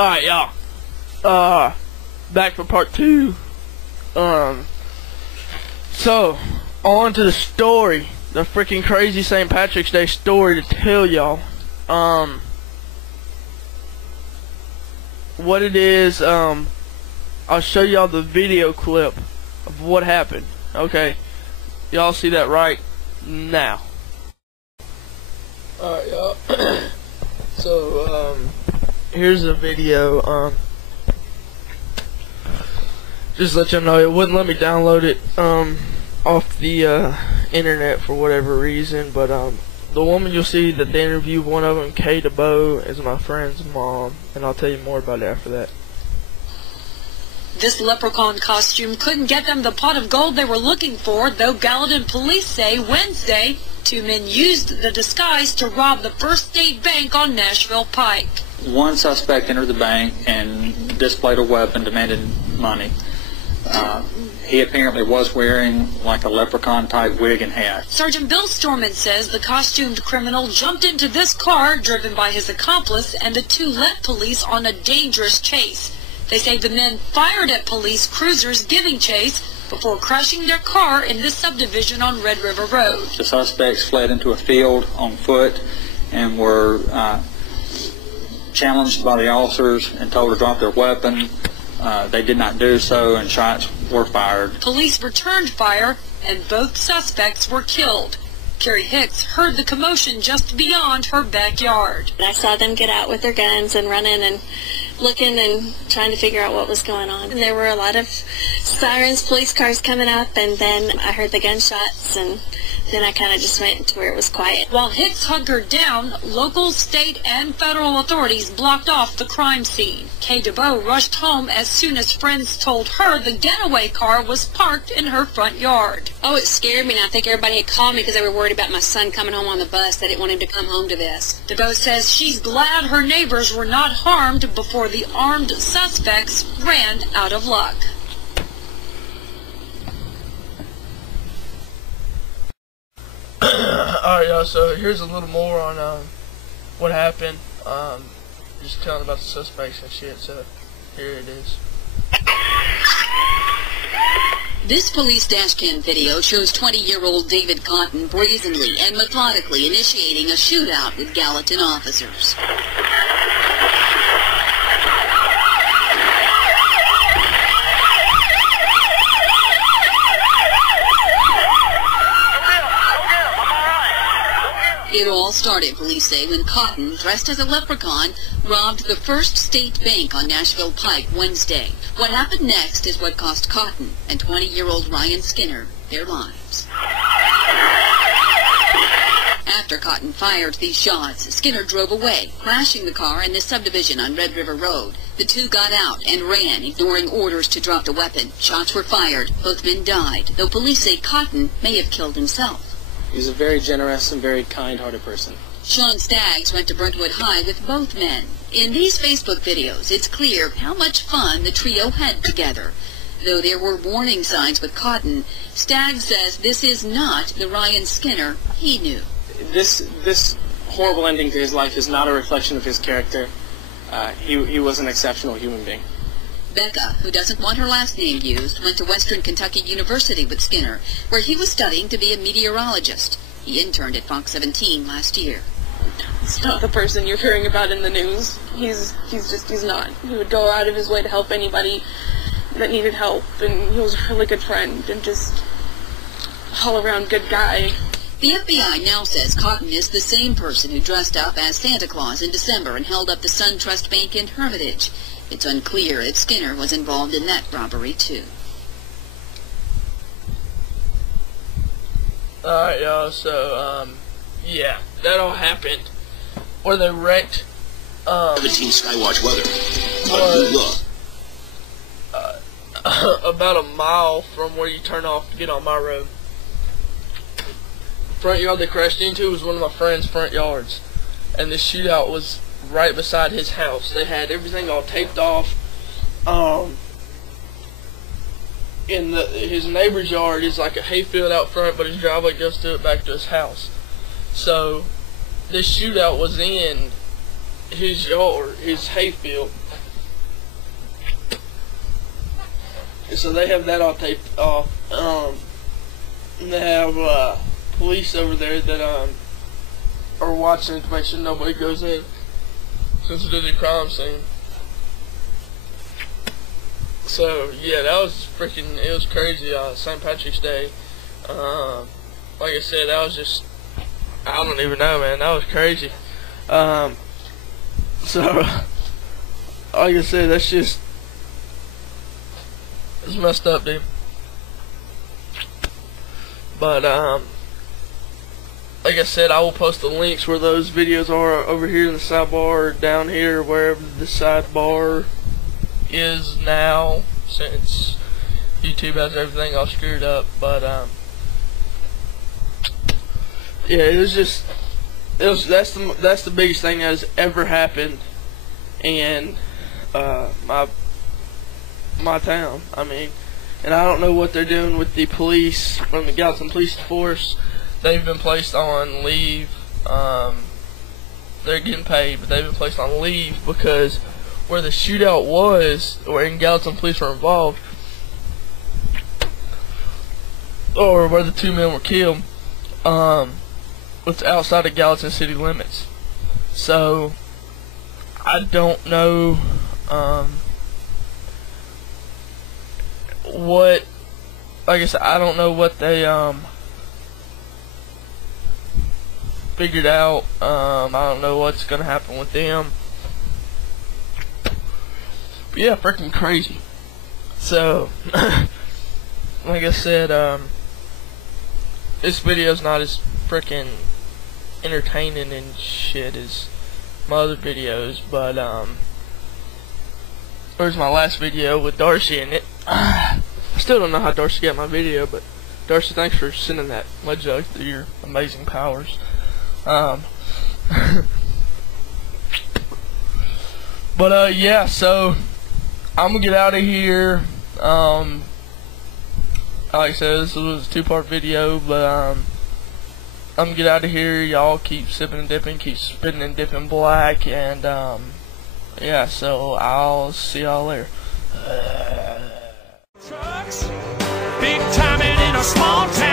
Alright, y'all. Back for part 2. So, on to the story. The freaking crazy St. Patrick's Day story to tell y'all. What it is, I'll show y'all the video clip of what happened. Okay. Y'all see that right now. Alright, y'all. So, here's the video. Just to let you know, it wouldn't let me download it off the internet for whatever reason, but the woman you'll see that they interviewed, one of them, Kay DeBow, is my friend's mom, and I'll tell you more about it after that. This leprechaun costume couldn't get them the pot of gold they were looking for, though Gallatin police say Wednesday 2 men used the disguise to rob the First State Bank on Nashville Pike. One suspect entered the bank and displayed a weapon, demanded money. He apparently was wearing like a leprechaun-type wig and hat. Sergeant Bill Storman says the costumed criminal jumped into this car driven by his accomplice, and the two led police on a dangerous chase. They say the men fired at police cruisers giving chase before crashing their car in this subdivision on Red River Road. The suspects fled into a field on foot and were challenged by the officers and told to drop their weapon. They did not do so, and shots were fired. Police returned fire, and both suspects were killed. Carrie Hicks heard the commotion just beyond her backyard. I saw them get out with their guns and running and looking and trying to figure out what was going on. And there were a lot of sirens, police cars coming up, and then I heard the gunshots, and then I kind of just went to where it was quiet. While Hicks hunkered down, local, state, and federal authorities blocked off the crime scene. Kay DeBow rushed home as soon as friends told her the getaway car was parked in her front yard. Oh, it scared me, and I think everybody had called me because they were worried about my son coming home on the bus. They didn't want him to come home to this. DeBow says she's glad her neighbors were not harmed before the armed suspects ran out of luck. Alright, y'all, so here's a little more on what happened. Just telling about the suspects and shit, so here it is. This police dashcam video shows 20-year-old David Cotton brazenly and methodically initiating a shootout with Gallatin officers. It all started, police say, when Cotton, dressed as a leprechaun, robbed the First State Bank on Nashville Pike Wednesday. What happened next is what cost Cotton and 20-year-old Ryan Skinner their lives. After Cotton fired these shots, Skinner drove away, crashing the car in this subdivision on Red River Road. The two got out and ran, ignoring orders to drop the weapon. Shots were fired. Both men died, though police say Cotton may have killed himself. He's a very generous and very kind-hearted person. Sean Staggs went to Brentwood High with both men. In these Facebook videos, it's clear how much fun the trio had together. Though there were warning signs with Cotton, Staggs says this is not the Ryan Skinner he knew. This horrible ending to his life is not a reflection of his character. He was an exceptional human being. Becca, who doesn't want her last name used, went to Western Kentucky University with Skinner, where he was studying to be a meteorologist. He interned at Fox 17 last year. He's not the person you're hearing about in the news. He's not. He would go out of his way to help anybody that needed help, and he was a really good friend and just all-around good guy. The FBI now says Cotton is the same person who dressed up as Santa Claus in December and held up the SunTrust Bank in Hermitage. It's unclear if Skinner was involved in that robbery, too. Alright, y'all, so, yeah, that all happened. Where they wrecked, 17 Skywatch weather. about a mile from where you turn off to get on my road. The front yard they crashed into was one of my friend's front yards. And the shootout was right beside his house. They had everything all taped off. In his neighbor's yard is like a hayfield out front, but his driveway goes to it back to his house. So this shootout was in his yard, his hayfield, so they have that all taped off. And they have police over there that are watching to make sure nobody goes in since it is a crime scene. So yeah, that was freaking, it was crazy. St. Patrick's Day. Like I said, that was just, I don't even know, man. That was crazy. So like I said, that's just, it's messed up, dude. But like I said, I will post the links where those videos are over here in the sidebar, or down here, wherever the sidebar is now, since YouTube has everything all screwed up. But yeah, it was just, that's the biggest thing that has ever happened in my town. I mean, and I don't know what they're doing with the police from the Gallatin Police Force. They've been placed on leave. They're getting paid, but they've been placed on leave because where the shootout was, where in Gallatin police were involved, or where the 2 men were killed, was outside of Gallatin city limits. So I don't know what, like I said, I don't know what they figured out. I don't know what's gonna happen with them. But yeah, freaking crazy. So like I said, this video's not as freaking entertaining and shit as my other videos, but there's my last video with Darcy in it. I still don't know how Darcy got my video, but Darcy, thanks for sending that mud jug through your amazing powers. But yeah, so I'm gonna get out of here. Like I said, this was a 2-part video, but I'm gonna get out of here. Y'all keep sipping and dipping, keep spitting and dipping black, and yeah, so I'll see y'all later. Trucks, big timing in a small town.